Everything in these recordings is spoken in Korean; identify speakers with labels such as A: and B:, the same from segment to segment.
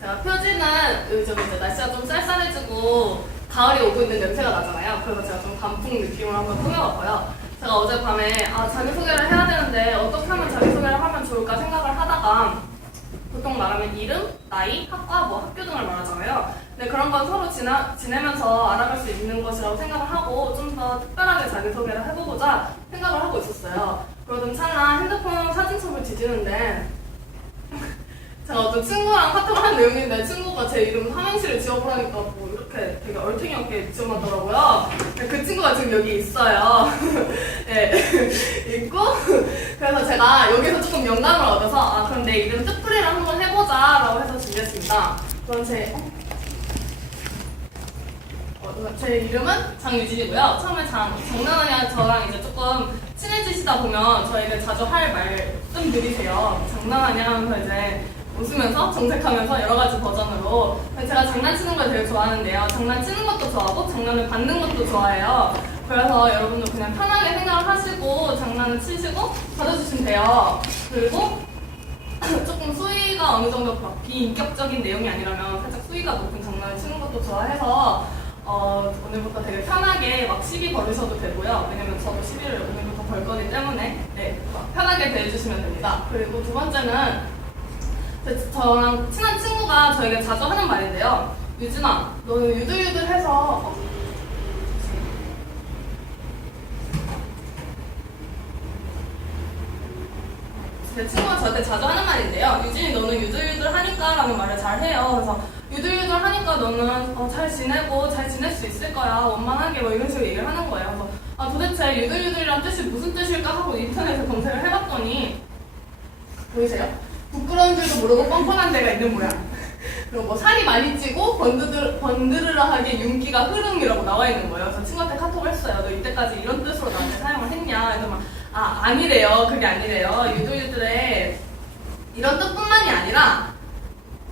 A: 제가 표지는 요즘 이제 날씨가 좀 쌀쌀해지고 가을이 오고 있는 냄새가 나잖아요. 그래서 제가 좀 단풍 느낌으로 한번 꾸며봤고요. 제가 어젯밤에 아, 자기소개를 해야 되는데 어떻게 하면 자기소개를 하면 좋을까 생각을 하다가 보통 말하면 이름, 나이, 학과, 뭐 학교 등을 말하잖아요. 근데 그런 건 서로 지나, 지내면서 알아갈 수 있는 것이라고 생각을 하고 좀 더 특별하게 자기소개를 해보고자 생각을 하고 있었어요. 그러던 찰나 핸드폰 사진첩을 뒤지는데 제가 어떤 친구랑 카톡을 한 내용인데 친구가 제 이름 삼행시를 지어보라니까 뭐 이렇게 되게 얼탱이 없게 지어놨더라고요. 그 친구가 지금 여기 있어요. 네, 있고 그래서 제가 여기서 조금 영감을 얻어서 아 그럼 내 이름 뜻풀이를 한번 해보자라고 해서 준비했습니다. 그럼 제 어, 제 이름은 장유진이고요. 처음에 장, 장난하냐 저랑 이제 조금 친해지시다 보면 저희가 자주 할 말씀들이세요. 장난하냐 하면서 이제 웃으면서 정색하면서 여러 가지 버전으로 제가 장난치는 걸 되게 좋아하는데요. 장난치는 것도 좋아하고 장난을 받는 것도 좋아해요. 그래서 여러분도 그냥 편하게 생각을 하시고 장난을 치시고 받아주시면 돼요. 그리고 조금 수위가 어느 정도 막 비인격적인 내용이 아니라면 살짝 수위가 높은 장난을 치는 것도 좋아해서 어, 오늘부터 되게 편하게 막 시비 걸으셔도 되고요. 왜냐면 저도 시비를 오늘부터 걸 거기 때문에 네, 막 편하게 대해주시면 됩니다. 그리고 두 번째는 제- 저랑 친한 친구가 저에게 자주 하는 말인데요. 유진아, 너는 유들유들해서 어? 제 친구가 저한테 자주 하는 말인데요. 유진이 너는 유들유들하니까 라는 말을 잘 해요. 그래서 유들유들하니까 너는 어, 잘 지내고 잘 지낼 수 있을 거야. 원만하게 뭐 이런 식으로 얘기를 하는 거예요. 그래서 아, 도대체 유들유들이란 뜻이 무슨 뜻일까 하고 인터넷에 검색을 해봤더니 보이세요? 부끄러운 줄도 모르고 뻔뻔한 데가 있는 모양. 그리고 뭐 살이 많이 찌고 번드르, 번드르르하게 윤기가 흐름 이라고 나와 있는 거예요. 그래서 친구한테 카톡을 했어요. 너 이때까지 이런 뜻으로 나한테 사용을 했냐? 그래서 막, 아, 아니래요. 그게 아니래요. 유도유들의 이런 뜻뿐만이 아니라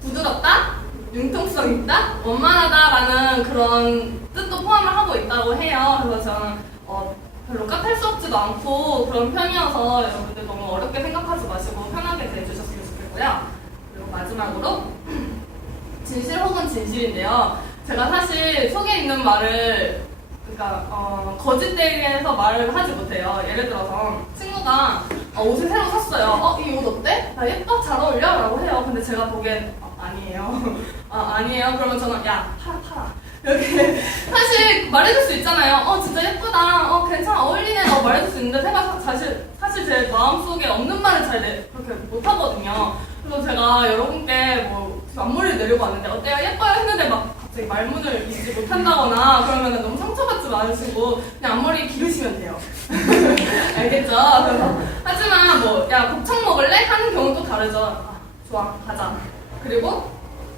A: 부드럽다, 융통성 있다, 원만하다라는 그런 뜻도 포함을 하고 있다고 해요. 그래서 저는 어, 별로 까탈스럽지도 않고 그런 편이어서 여러분들 너무 어렵게 생각하지 마시고 편하게 대해주셨으면 좋겠고요. 그리고 마지막으로 진실 혹은 진실인데요. 제가 사실 속에 있는 말을 그러니까 어, 거짓되게해서 말을 하지 못해요. 예를 들어서 친구가 어, 옷을 새로 샀어요. 어, 이 옷 어때? 나 예뻐? 잘 어울려? 라고 해요. 근데 제가 보기엔 어, 아니에요. 아, 아니에요. 그러면 저는 야, 팔아, 팔아. 이렇게 사실 말해줄 수 있잖아요. 어, 진짜 예쁘다. 어, 괜찮아. 어울리네. 어, 말해줄 수 있는데 제가 사- 사실, 사실 제 마음속에 없는 말을 잘 내, 그렇게 못하거든요. 그래서 제가 여러분께 뭐 앞머리를 내려고 왔는데 어때요? 예뻐요? 했는데 막 갑자기 말문을 잇지 못한다거나 그러면 너무 상처받지 마시고 그냥 앞머리 기르시면 돼요. 알겠죠? 그래서 하지만 뭐 야 곱창 먹을래? 하는 경우는 또 다르죠. 아, 좋아 가자. 그리고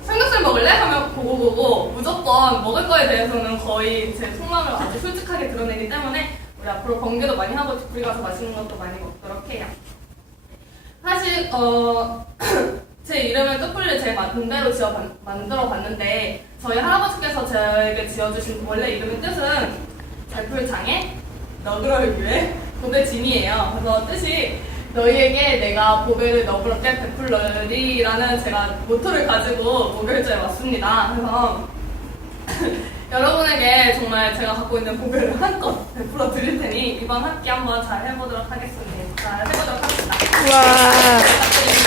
A: 삼겹살 먹을래? 하면 고고고고 무조건 먹을 거에 대해서는 거의 제 속마음을 아주 솔직하게 드러내기 때문에 앞으로 번개도 많이 하고 둘이 가서 맛있는 것도 많이 먹도록 해요. 사실 어, 제 이름을 뜻풀이를 제 마음대로 지어 봤- 만들어 봤는데 저희 할아버지께서 저에게 지어주신 원래 이름의 뜻은 잘풀장애 너그러울 위해 보배진이에요. 그래서 뜻이 너희에게 내가 보배를 너그럽게 베풀러리라는 제가 모토를 가지고 목요일자에 왔습니다. 그래서 여러분에게 정말 제가 갖고 있는 보배를 한껏 베풀어 드릴 이번 학기 한번 잘 해보도록 하겠습니다. 잘 해보도록 하겠습니다.
B: 와.